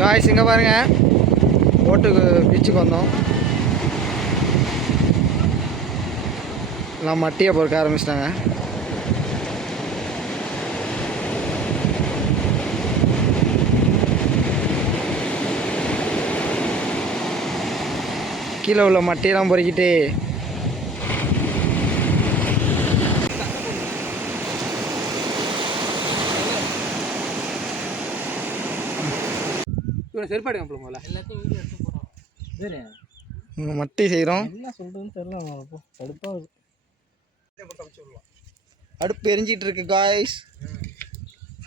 Guys இங்கே பாருங்க, போட்டுக்கு பீச்சுக்கு வந்தோம். எல்லாம் மட்டியை பொறுக்க ஆரம்பிச்சிட்டாங்க. கீழே உள்ள மட்டையெல்லாம் பொறுக்கிட்டு செருப்பாடு போல எல்லாத்தையும் வீடியோ எடுத்து போகிறோம். மட்டி செய்கிறோம். என்ன சொல்கிறதுன்னு தெரியல. கடுப்பாக அடுப்பு எரிஞ்சிட்டு இருக்கு காய்ஸ்.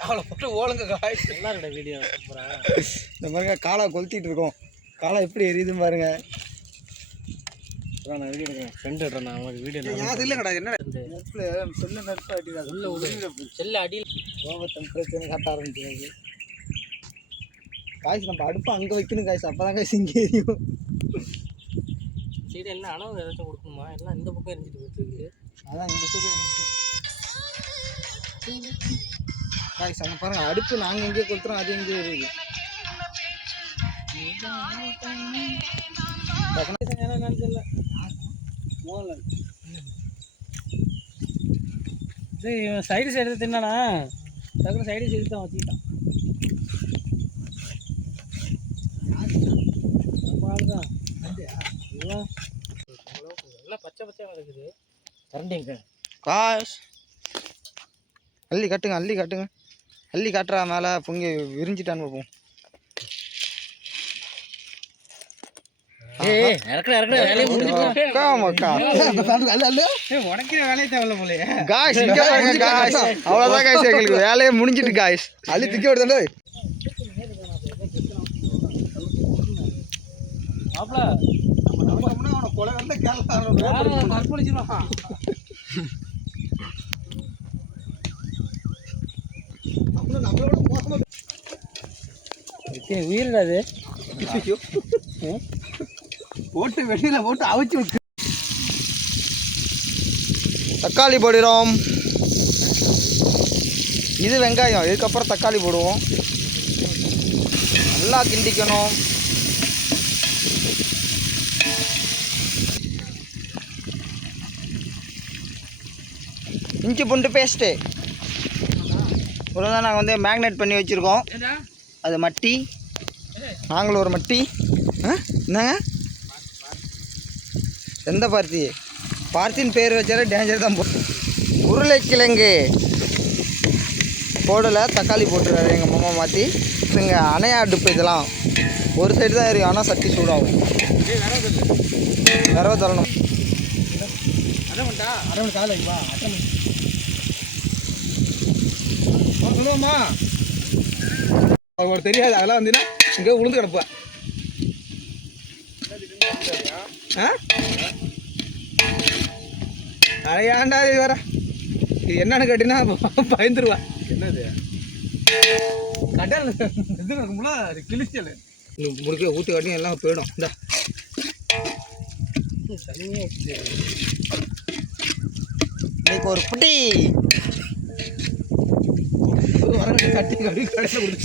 அவளை போட்டு ஓளுங்க காய்ஸ். நல்லா இருக்கா வீடியோ இந்த பாருங்க, காலை கொளுத்திட்டு இருக்கோம். காலை எப்படி எரியுதுன்னு பாருங்க. நான் வீடியோ எடுக்கிறேன், ஃப்ரெண்ட் எடுறேன். நான் உங்களுக்கு வீடியோ இல்லை கடா, என்ன செல்லு நெருப்பு அடிக்காது. செல்லு அடியில் கோபத்தம் பிரச்சனை காட்ட ஆரம்பிச்சு காய்ஸ். நம்ம அடுப்பு அங்கே வைக்கணும் காய்ஸ், அப்போ தான் காய்ஸ் இங்கே எரியும். சரி, எல்லாம் அளவு ஏதாச்சும் கொடுக்கணுமா? எல்லாம் இந்த பக்கம் எரிஞ்சிட்டு போயிருக்கு. அதான் இந்த சைடு காய்ஸ். அங்கே பாருங்கள், அடுப்பு நாங்கள் எங்கேயே கொடுத்துறோம், அது எங்கேயே எரியுது. சைடு சைடு தின்னானா டக்குனு சைடு சைடு தான் வச்சுக்கிட்டான். எல்லாம் பச்சை பச்சையாக இருக்குது. கரண்டிங்க காய்ஸ், அள்ளி கட்டுங்க, அள்ளி காட்டுங்க, அள்ளி காட்டுறா மேலே பொங்கி விரிஞ்சிட்டான்னு பார்ப்போம். வேலையே முடிஞ்சிட்டு காய்ஸ். அள்ளி திக்க விடுதாண்டா. உயிரிடாது போட்டு வெளியில போட்டு அவிச்சு விட்டு தக்காளி போடுறோம். இது வெங்காயம், இதுக்கப்புறம் தக்காளி போடுவோம். நல்லா கிண்டிக்கணும். இஞ்சி பூண்டு பேஸ்ட்டு இவ்வளோதான் நாங்கள் வந்து மேக்னேட் பண்ணி வச்சுருக்கோம். அது மட்டி, நாங்களும் ஒரு மட்டி. என்னங்க எந்த பார்த்தி? பார்த்தின்னு பேர் வச்சாலே டேஞ்சர் தான். உருளைக்கிழங்கு போடலை, தக்காளி போட்டுருக்காரு எங்கள் மாமா மாற்றி. இங்கே அணையா அடுப்பு, இதெல்லாம் ஒரு சைடு தான் எரியும், ஆனால் சட்டி சூடாகும். வரவை தரணும். சொல்லுவோமா அவங்களுக்கு தெரியாது. அதெல்லாம் வந்தீங்கன்னா இங்கே உளுந்து கிடப்பா. அரையாண்டா இது வர. இது என்னன்னு கேட்டீங்கன்னா பயந்துருவா. என்னது கடல் இது இருக்கும்ல, அது கிழிச்சல். முடிக்க ஊற்றி காட்டி எல்லாம் போயிடும். இந்த இன்னைக்கு ஒரு புட்டி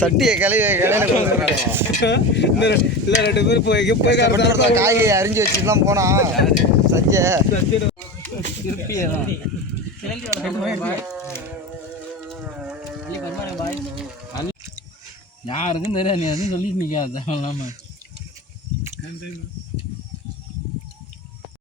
சட்டியை கடையில் இல்லை 2 பேர் போய் காய்கறி அரிஞ்சு வச்சுட்டு தான் போனான் சஞ்சய். யாருக்கும் தெரியாது, நீ எதுவும் சொல்லிட்டு நிற்காது. இல்லாமல்